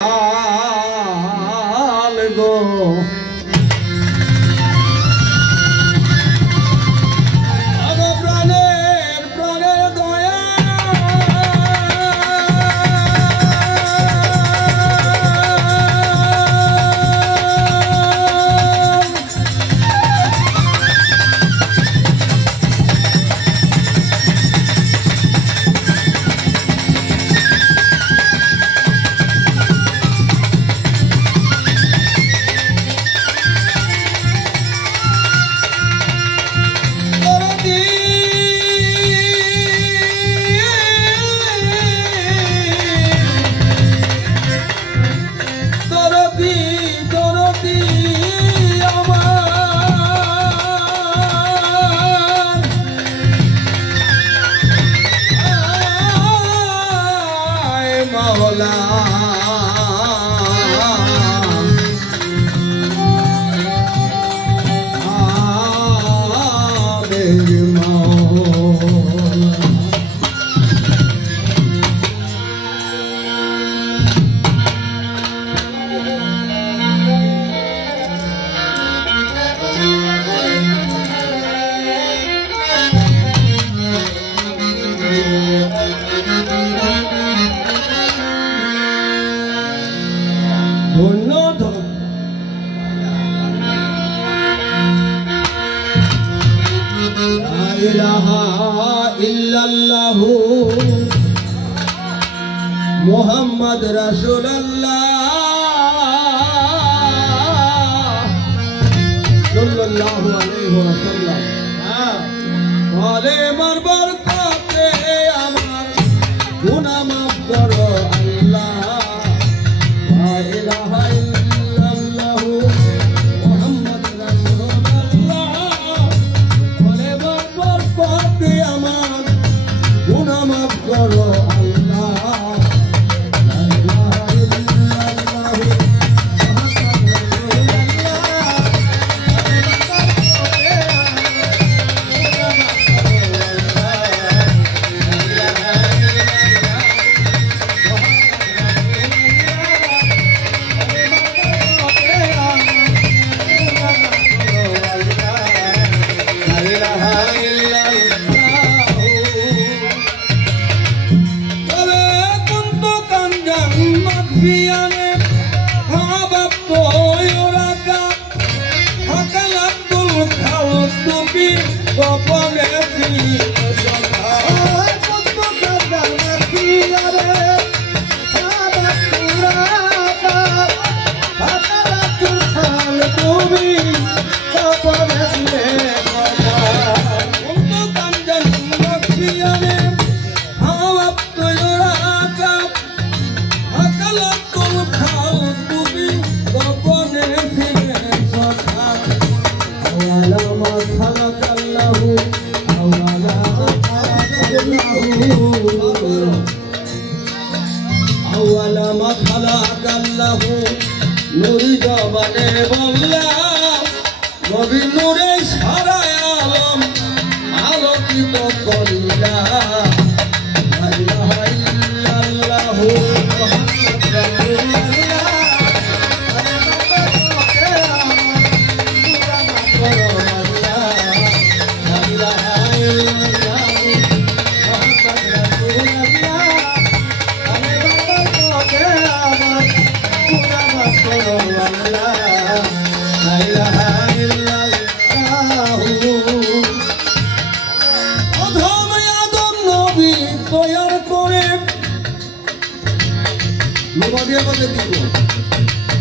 গো প্রাণের প্রাণের দয়া মাওলা ইল্লাল্লাহু মুহাম্মদ রাসূলুল্লাহ সাল্লাল্লাহু আলাইহি ওয়াসাল্লাম কালেমার বরকতে আমার গুনাহ মাফ করো আল্লাহ লা ইলাহা ইল্লাল্লাহু মুহাম্মদ রাসূলুল্লাহ কালেমার বরকতে আমার গুনাহ মাফ করো আল্লাহ লা ইলাহা ইল্লাল্লাহু আওয়ালামা খালাকাল্লাহু নূরি জবানে বললাম নবী নূরে সারা আলম আলোকিত করিলাম লা ইলাহা ইল্লাল্লাহু মুহাম্মাদুর রাসূলুল্লাহ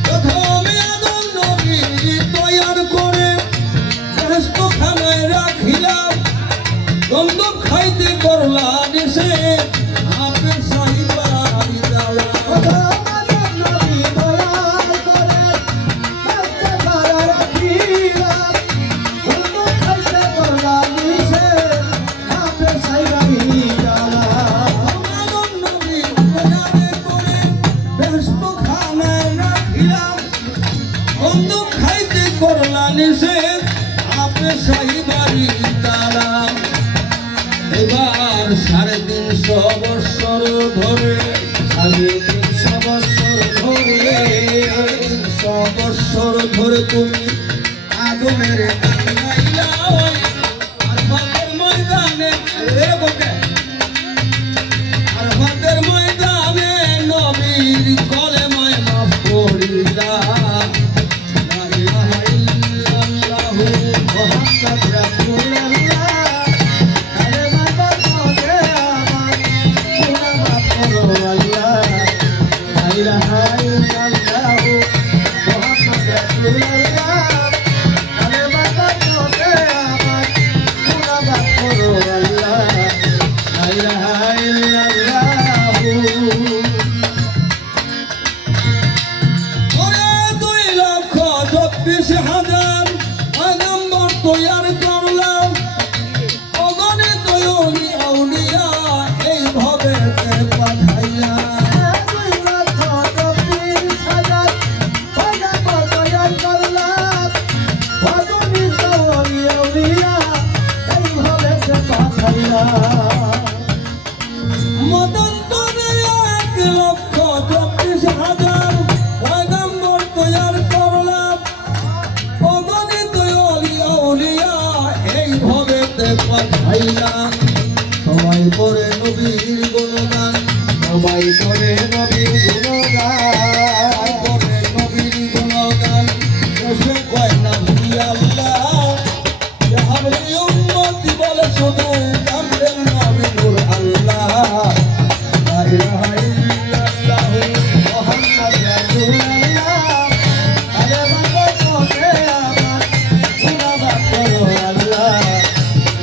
প্রথমে আদম নবী তৈয়ার করে বেহেশত খানায় রাখিলাম গন্ধ খাইতে করলা দেশে আপের সাহিবা এবার 350 বৎসর ধরে 350 বৎসর ধরে বৎসর ধরে তুমি আগুনের গান গাইলা আর মাঠের ময়দানে রে বকে আর মাঠের ময়দানে নবীর কলেমায় মাফ করিলা লা ইলাহা ইল্লাল্লাহু মুহাম্মাদ রাসূলুল্লাহ কালেমা বলে আমার গুনাহ মাফ করো আল্লাহ লা ইলাহা ইল্লাল্লাহু মুহাম্মাদ রাসূলুল্লাহ কালেমা বলে আমার গুনাহ মাফ করো আল্লাহ লা ইলাহা ইল্লাল্লাহু ওরে 2,24,000 পয়গম্বর তৈয়ার করলাম অগণিত ওলি আউলিয়া এইভাবে পাঠাইলাম মদন্তরে 1,24,000 পয়গম্বর তৈয়ার করলাম অগণিত ওলি আউলিয়া এইভাবে পাঠাইলাম সবাই করে নবীর গুণগান সবাই করে নবীর গুণগান করে নবীর গুণগান শেষে কয় না আল্লাহ হাবলি উম্মতি বলে শুধু কামড়েন নবী নূর আল্লাহ লা ইলাহা ইল্লাল্লাহু মুহাম্মাদ রাসূলুল্লাহ কালেমা বলে আমার গুনাহ মাফ করো আল্লাহ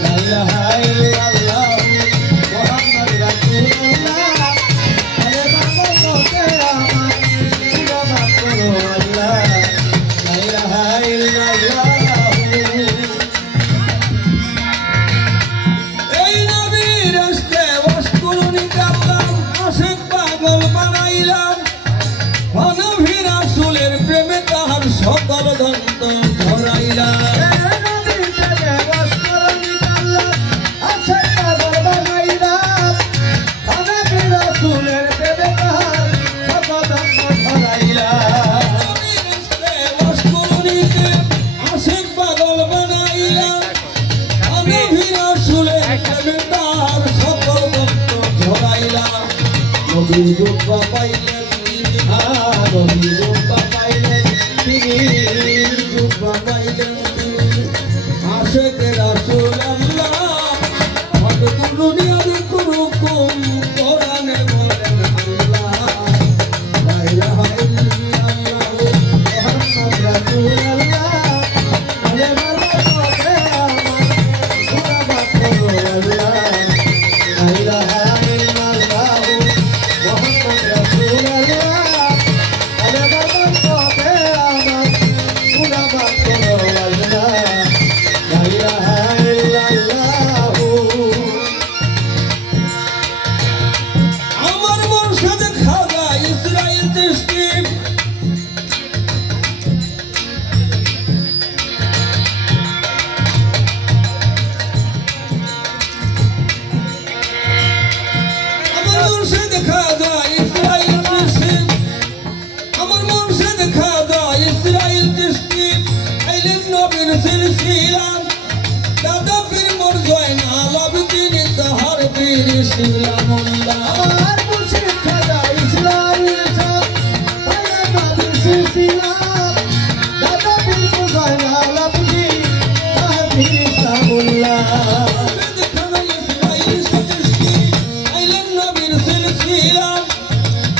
লা ইলাহা ইল্লাল্লাহু মুহাম্মাদ রাসূলুল্লাহ কালেমা বলে আমার গুনাহ মাফ করো আল্লাহ লা ইলাহা ইল্লাল্লাহু এই নবীর আজকে বস্তুনি কাটলাম আশিক পাগল বানাইলাম মানবী রাসূলের প্রেমে তাহার সকল দন্ত ধরাইলাম আশিক পাগল বানাইলাম মানবী রাসূলের প্রেমে তাহার সকল দন্ত ধরাইলাম নবীর রূপ পাইলেন তিনি নবীর রূপ পাইলেন তিনি রূপ পাইলেন তিনি আশিক রাসূল আল্লাহ হত দুনিয়ার কুরুকুম কোরআনে বলেন আল্লাহ লা ইলাহা ইল্লাল্লাহু মুহাম্মাদ রাসূলুল্লাহ কালেমা বলে আমার গুনাহ মাফ করো আল্লাহ লা ইলাহা ইল্লাল্লাহু মুহাম্মাদ রাসূলুল্লাহ কালেমা বলে আমার গুনাহ মাফ করো আল্লাহ লা ইলাহা ইল্লাল্লাহু আমার মুর্শিদ খাজা ইসরাইল চিশতি আমার মুর্শিদ খাজা ইসরাইল চিশতি আমার মুর্শিদ খাজা ইসরাইল চিশতি আইলেন নবীর সিলসিলা দাদা পীর মোর জয়নাল আবেদিন তাহার পীর ইসলামুল্লাহ আমার মুর্শিদ খাজা ইসরাইল সিলসিলা দাদা পীর মোর জয়নাল আবেদিন তাহার পীর ইসলামুল্লাহ আইলেন নবীর সিলসিলা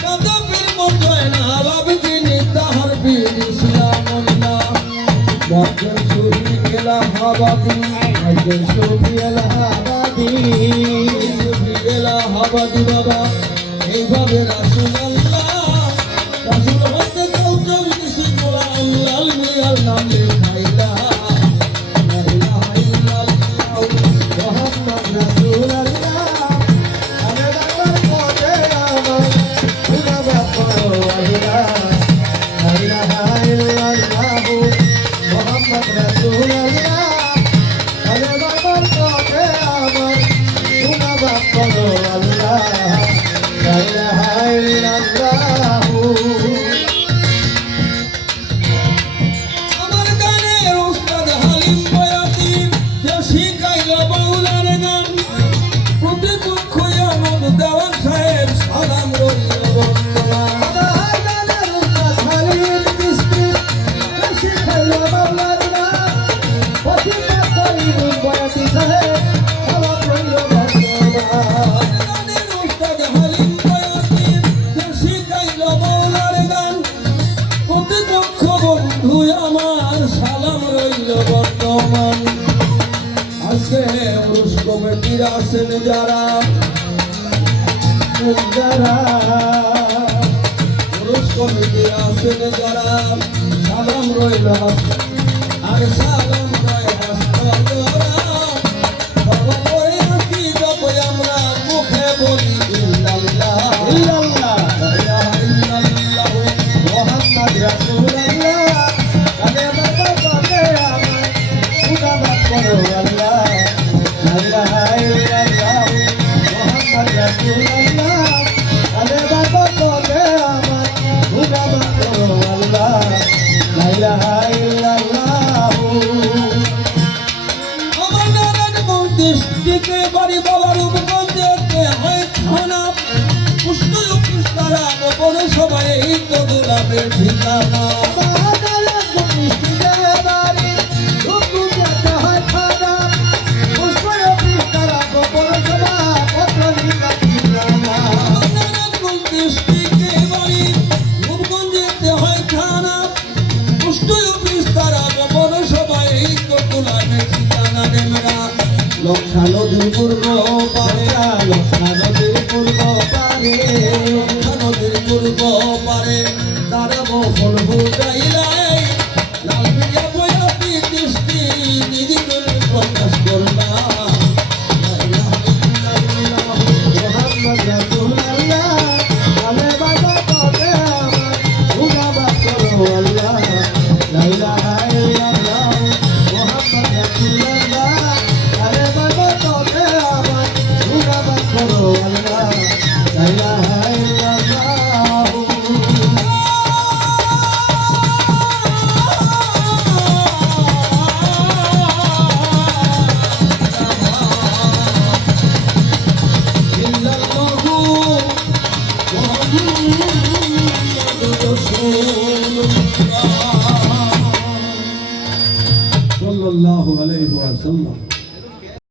দাদা পীর মোর জয়নাল আবেদিন তাহার পীর ইসলামুল্লাহ মক্কা সুফি এলাহাবাদী মক্কা সুফি এলাহাবাদী বাবা এইভাবে রাসূলুল্লাহ রাসূল হতে কৌতম কিছু বলা আল্লাহ মিয়ার নাম লেখাইলা লা ইলাহা ইল্লাল্লাহু মুহাম্মাদ রাসূলুল্লাহ কালেমা বলে আমার গুনাহ মাফ করো আল্লাহ লা ইলাহা ইল্লাল্লাহু মুহাম্মাদ রাসূলুল্লাহ কালেমা বলে আমার গুনাহ মাফ করো আল্লাহ লা ইলাহা ইল্লাল্লাহ আছেন যারা পুরুষ কমিটি আছেন যারা সালাম রইল আর সালাম রয় হস্ত জোড়া বাবা পরে আসি যাব আমরা মুখে বলি ইল্লাল্লাহ ইল্লাল্লাহ লা ইলাহা ইল্লাল্লাহ মুহাম্মদ রাসূলুল্লাহ কালে বাবা বলে আমার মুনাবাত করো আল্লাহ লা ইলাহা ইল্লাল্লাহ মুহাম্মদ রাসূলুল্লাহ কালে বাবা বলে আমার মুনাবাত করো আল্লাহ লা ইলাহা ইল্লাল্লাহ আমার নারায়ণগঞ্জ ডিস্ট্রিক্টে বাড়ি বাবার উপগঞ্জেতে হয় থানা পুষ্ট অফিস তারা গোপন সবাই এই তো গোলাপের ঠিকানা নারায়ণগঞ্জ ডিস্ট্রিক্টে বাড়ি রূপগঞ্জেতে হয় থানা পুষ্ট অফিস তারা গোপন সবাই এই তো গোলাপের ঠিকানা নেমরা লক্ষা নদীর পূর্ব পারে লক্ষা নদীর পূর্ব পারে তারা বফল ফুটাইলাই লাল মিয়া বয়া দৃষ্টি নিধি করে প্রকাশ করলা sallallahu alaihi wasallam